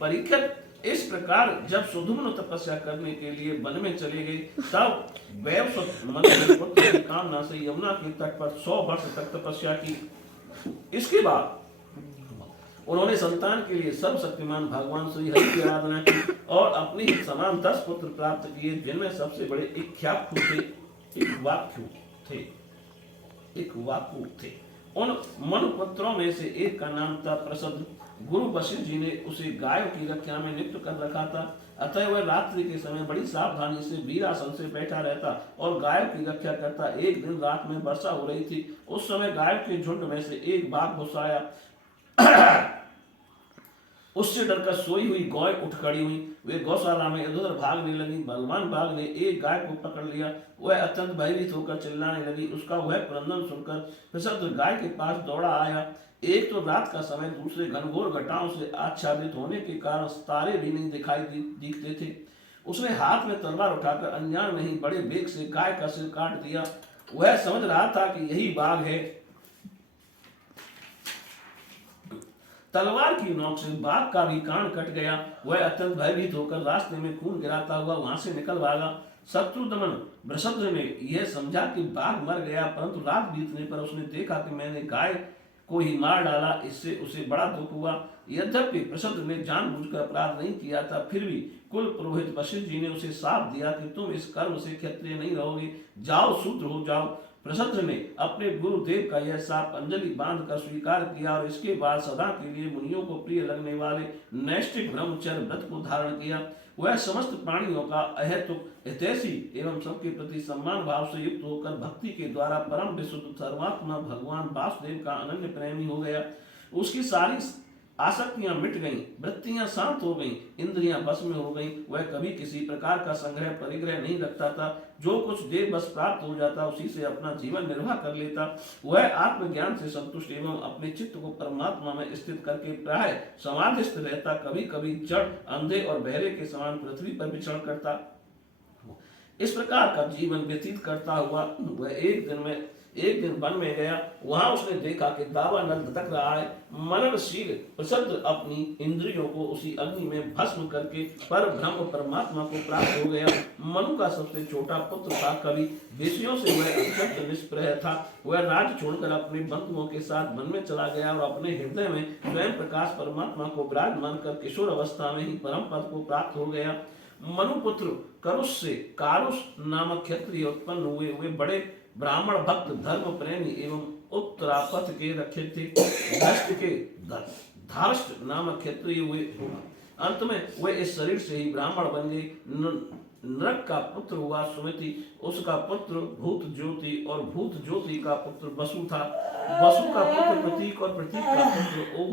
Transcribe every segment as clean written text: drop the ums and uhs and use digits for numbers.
परीक्षित इस प्रकार जब सुधुम्न तपस्या करने के लिए वन में चले गए, तब वैवस्वत मन ने पुत्र की कामना से यमुना के तट पर 100 वर्ष तक तपस्या की। इसके बाद उन्होंने संतान के लिए सर्वशक्तिमान भगवान श्री हरि की आराधना की और अपने ही समान 10 पुत्र प्राप्त किए, जिनमें सबसे बड़े इक्ष्वाकु थे, इक्ष्वाकु थे। उन मनु पुत्रों में से एक का नाम था प्रसद। गुरु वशिष्ठ जी ने उसे गायों की रक्षा में नियुक्त कर रखा था, अतः वह रात्रि के समय बड़ी सावधानी से वीरासन से बैठा रहता और गायों की रक्षा करता। एक दिन रात में वर्षा हो रही थी, उस समय गायों के झुंड में से एक बाघ घुस आया। उससे डरकर सोई हुई गाय उठ खड़ी हुई, वे गौशाला में इधर उधर भागने लगी। बलवान बाघ ने एक गाय को पकड़ लिया, वह अत्यंत भयभीत होकर चिल्लाने लगी। उसका वह क्रंदन सुनकर प्रसन्न गाय के पास दौड़ा आया। एक तो रात का समय, दूसरे घनघोर घटाओं से आच्छादित होने के कारण तारे भी नहीं दिखाई दिखते थे। उसने हाथ में तलवार उठाकर अनजान नहीं बड़े वेग से गाय का सिर काट दिया। वह समझ रहा था कि यही बाघ है। तलवार की नोक से बाघ का भी कान कट गया। वह अत्यंत भयभीत होकर रास्ते में खून गिराता हुआ वहां से निकल भागा। शत्रुदमन वृषध्वज ने यह समझा कि बाघ मर गया, परंतु रात बीतने पर उसने देखा कि मैंने गाय को ही मार डाला। इससे उसे बड़ा दुख हुआ। यद्यपि वृषध्वज ने जानबूझकर अपराध नहीं किया था, फिर भी कुल पुरोहित वशिष्ठ जी ने उसे शाप दिया कि तुम इस कर्म से क्षत्रिय नहीं रहोगे, जाओ शूद्र हो जाओ। प्रसन्न ने अपने गुरुदेव का यह शाप अंजलि बांधकर स्वीकार किया और इसके बाद सदा के लिए मुनियों को प्रिय लगने वाले नैष्ठिक ब्रह्मचर्य व्रत को धारण किया। वह समस्त प्राणियों का अहेतुक हितैषी एवं सबके प्रति सम्मान भाव से युक्त होकर भक्ति के द्वारा परम विशुद्ध सर्वात्मा भगवान वासुदेव का अनन्य प्रेमी हो गया। उसकी सारी आसक्तियां मिट गईं, वृत्तियां शांत हो गईं, इंद्रियां बस में हो गईं। वह कभी किसी प्रकार का संग्रह परिग्रह नहीं रखता था। जो कुछ देव बस प्राप्त हो जाता उसी से अपना जीवन निर्वाह कर लेता। वह आत्मज्ञान से संतुष्ट एवं अपने चित्त को परमात्मा में स्थित करके प्राय समाधिस्थ रहता। कभी कभी जड़, अंधे और बहरे के समान पृथ्वी पर विचरण करता। इस प्रकार का जीवन व्यतीत करता हुआ वह एक दिन वन में गया। वहां उसने देखा कि दावानल भटक रहा है। मननशील प्रसन्न अपनी इंद्रियों को उसी अग्नि में भस्म करके पर ब्रह्म परमात्मा को प्राप्त हो गया। मनु का सबसे छोटा पुत्र था कवि। विषयों से वह अत्यंत निष्प्रह था। वह राज्य छोड़कर अपने बंधुओं के साथ वन में चला गया और अपने हृदय में स्वयं प्रकाश परमात्मा को विराजमान कर किशोर अवस्था में ही परम पद को प्राप्त हो गया। मनुपुत्र करुष से कारुष नामक क्षत्रिय उत्पन्न हुए। वे बड़े ब्राह्मण भक्त, धर्म प्रेमी एवं उत्तरापथ के रक्षक थे। धष्ट के धार्ष्ट नामक क्षत्रिय हुए। अंत में वे इस शरीर से ही ब्राह्मण बन गए। नरक का पुत्र हुआ सुमति, उसका पुत्र भूत ज्योति और भूत ज्योति का पुत्र वसु था। वसु का पुत्र प्रतीक और प्रतीक का पुत्र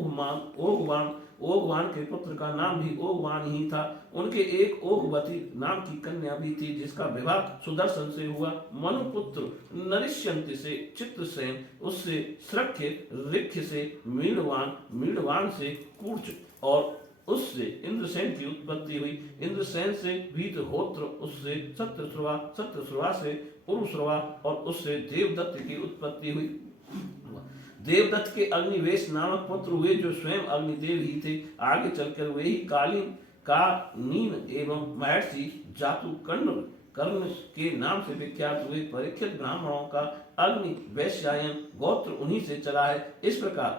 ओघवान, ओघवान के पुत्र का नाम भी ओघवान ही था। उनके एक ओघवती नाम की कन्या भी थी, जिसका विवाह सुदर्शन से हुआ। मनुपुत्र नरिष्यंत से चित्रसेन, उससे श्रक्ष्य, ऋक्ष से मीणवान, मीणवान से कूर्च और उससे इंद्रसेन की उत्पत्ति हुई। इंद्रसेन से वीतहोत्र, उससे सत्रश्रवा, सत्रश्रवा से उरुश्रवा और उससे देवदत्त की उत्पत्ति हुई। देवदत्त के अग्निवेश नामक पुत्र हुए, जो स्वयं अग्निदेव ही थे। आगे चलकर वे ही कालीन एवं महर्षि जातुकर्ण कर्ण के नाम से विख्यात हुए। परीक्षित ब्राह्मणों का अग्नि वैश्यायन गोत्र उन्हीं से चला है। इस प्रकार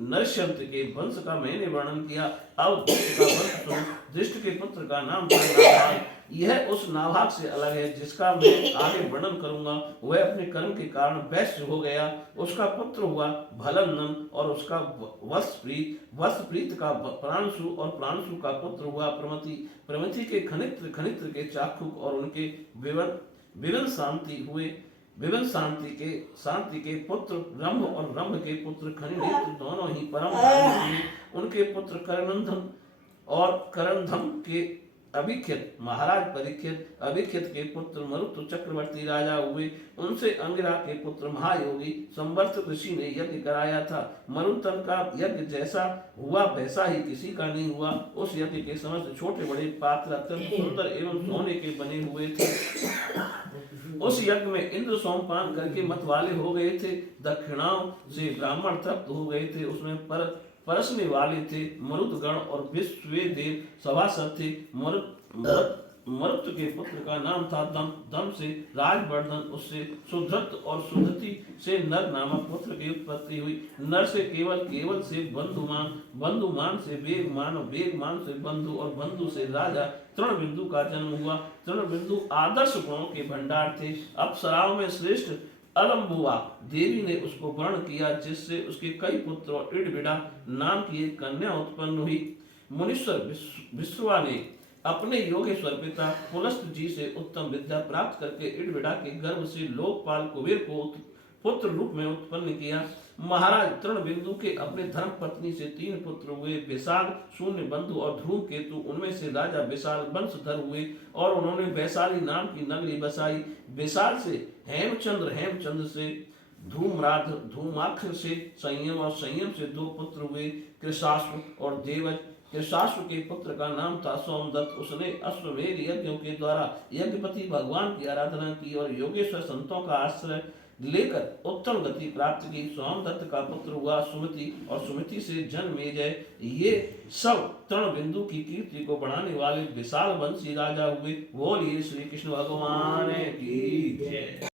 नरशंत के वंश का मैंने वर्णन किया। अब दृष्ट का वंश सुनो। दृष्ट के पुत्र का नाम था नाभाग। यह उस नाभाग से अलग है जिसका मैं आगे वर्णन करूंगा। वह अपने कर्म के कारण वैश्य हो गया। उसका पुत्र हुआ भलनन और उसका वत्सप्रीत। वत्सप्रीत का प्रांशु और प्रांशु का पुत्र हुआ प्रमति। प्रमति के खनित्र, खनित्र के चाक्षुक और उनके विवन शांति हुए। विवन शांति के पुत्र रंभ और रंभ के पुत्र खनिनेत्र दोनों ही परम धार्मिक हुए। उनके पुत्र करनंधन और करनधम के अभिक्षित महाराज परीक्षित। अभिक्षित के पुत्र मरुत चक्रवर्ती राजा हुए। उनसे अंगिरा के पुत्र महायोगी संवर्त ऋषि ने यज्ञ कराया था। मरुतन का यज्ञ जैसा हुआ वैसा ही किसी का नहीं हुआ। उस यज्ञ के समस्त छोटे बड़े पात्र अत्यंत सुंदर एवं सोने के बने हुए थे। उस यज्ञ में इंद्र सोमपान करके मत वाले हो गए थे। दक्षिणाओं से ब्राह्मण तृप्त हो गए थे। उसमें पर परसने वाले थे। मरुदगण और विश्वेदेव सभासद थे। मरुत के पुत्र का नाम था दम। दम से राजवर्धन, उससे सुधृत और सुधृति से नर नामक पुत्र की उत्पत्ति हुई। नर से केवल, केवल से बंधुमान, बंधुमान से वेगमान, वेगमान से बंधु और बंधु से राजा तृणबिंदु का जन्म हुआ। तृणबिंदु आदर्श गुणों के भंडार थे। अप्सराओं में श्रेष्ठ अलम्बुआ देवी ने उसको वर्ण किया, जिससे उसके कई पुत्र और इडबिडा नाम की एक कन्या उत्पन्न हुई। मुनीश्वर विश्वा ने अपने योगेश्वर पिता पुलस्त जी से उत्तम विद्या प्राप्त करके इडबिडा के गर्भ से लोकपाल कुबेर को पुत्र रूप में उत्पन्न किया। महाराज तृणबिंदु के अपने धर्म पत्नी से 3 पुत्र हुए, विशाल, शून्य बंधु और धूमकेतु। उनमें से राजा विशाल वंशधर हुए और उन्होंने वैशाली नाम की नगरी बसाई। विशाल से हेमचंद्र, हेमचंद्र से धूम्राध, धूमाक्ष से संयम और संयम से 2 पुत्र हुए, कृशाश्व और देवज। कृशाश्व के पुत्र का नाम था सोमदत्त। उसने अश्वमेध यज्ञों के द्वारा यज्ञपति भगवान की आराधना की और योगेश्वर संतों का आश्रय लेकर उत्तम गति प्राप्त की। सोमदत्त का पुत्र हुआ सुमति और सुमति से जन्मेजय। ये सब तृणबिंदु की कीर्ति को बढ़ाने वाले विशाल वंशी राजा हुए। बोलिए श्री कृष्ण भगवान की जय।